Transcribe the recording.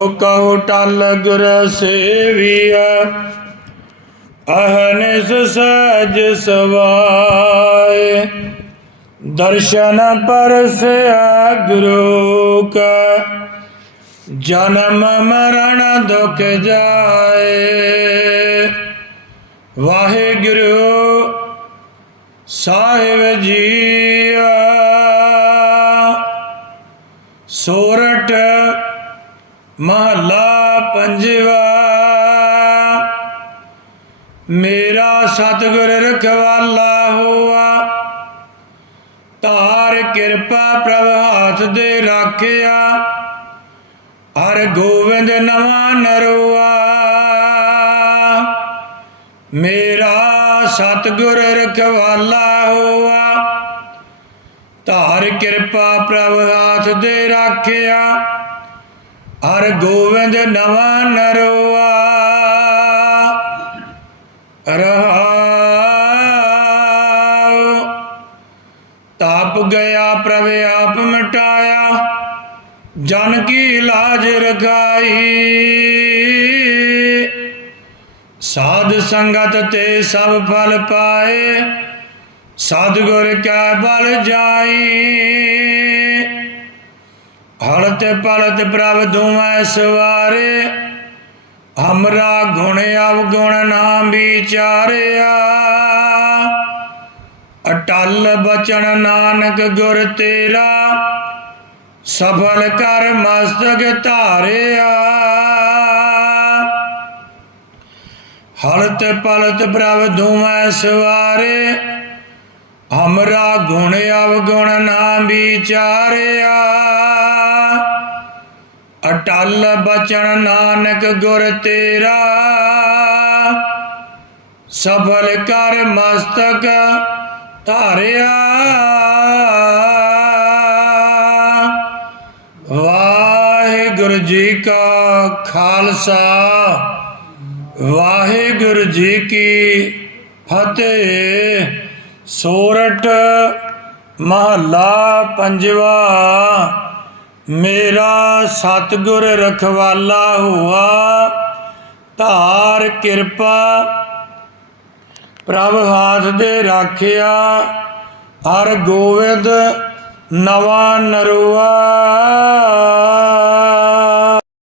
ਕਹੋ ਟਲ ਗੁਰ ਸੇਵੀਆ ਅਹਨਿਸ ਸਜ ਸਵਾਏ। ਦਰਸ਼ਨ ਪਰਸਿਆ ਗੁਰੂ ਕਾ, ਜਨਮ ਮਰਨ ਦੁਖ ਜਾਏ। ਵਾਹਿਗੁਰੂ ਸਾਹਿਬ ਜੀਆ ਸੋਰਠ ਮਹੱਲਾ ਪੰਜਵਾ, ਮੇਰਾ ਸਤਿਗੁਰ ਰਖਵਾਲਾ ਹੋਆ। ਧਾਰ ਕਿਰਪਾ ਪ੍ਰਭ ਹਾਥ ਦੇ ਰਾਖਿਆ, ਹਰ ਗੋਬਿੰਦ ਨਵਾਂ ਨਰਵਾ ਮੇਰਾ ਸਤਿਗੁਰ ਰਖਵਾਲਾ ਹੋਆ, ਧਾਰ ਕਿਰਪਾ ਪ੍ਰਭ ਹਾਥ ਦੇ ਰਾਖਿਆ ਹਰ ਗੋਬਿੰਦ ਨਵਾਂ ਨਰਵਾ ਰਹਾਉ ਤਾਪ ਗਿਆ ਪ੍ਰਭ ਆਪ ਮਿਟਾਇਆ, ਜਨ ਕੀ ਲਾਜ ਰਖਾਈ। ਸਾਧ ਸੰਗਤ ਤੇ ਸਭ ਫਲ ਪਾਏ ਸਤਿਗੁਰ ਕੈ ਬਲ ਜਾਈ। ਹਲਤ ਪਲਤ ਪ੍ਰਭ ਦੁਮੈ ਸਵਾਰੇ, ਹਮਰਾ ਗੁਣ ਅਵਗੁਣ ਨਾ ਵਿਚਾਰਿਆ। ਅਟਲ ਬਚਨ ਨਾਨਕ ਗੁਰ ਤੇਰਾ, ਸਫਲ ਕਰ ਮਸਤਕ ਧਾਰਿਆ। ਹਲਤ ਪਲਤ ਪ੍ਰਭ ਦੁਮੈ ਸਵਾਰੇ ਹਮਰਾ ਗੁਣ ਅਵਗੁਣ ਨਾ ਵਿਚਾਰਿਆ। ਅਟਲ ਬਚਨ ਨਾਨਕ ਗੁਰ ਤੇਰਾ। ਸਫਲ ਕਰ ਮਸਤਕ ਧਾਰਿਆ। ਵਾਹਿਗੁਰੂ ਜੀ ਕਾ ਖਾਲਸਾ। ਵਾਹਿਗੁਰੂ ਜੀ ਕੀ ਫਤਿਹ। ਸੋਰਠ ਮਹੱਲਾ ਪੰਜਵਾ, ਮੇਰਾ ਸਤਿਗੁਰ ਰਖਵਾਲਾ ਹੁਆ, ਧਾਰ ਕਿਰਪਾ, ਪ੍ਰਭ ਹਾਥ ਦੇ ਰਾਖਿਆ, ਹਰ ਗੋਵਿੰਦ ਨਵਾਂ ਨਰਵਾ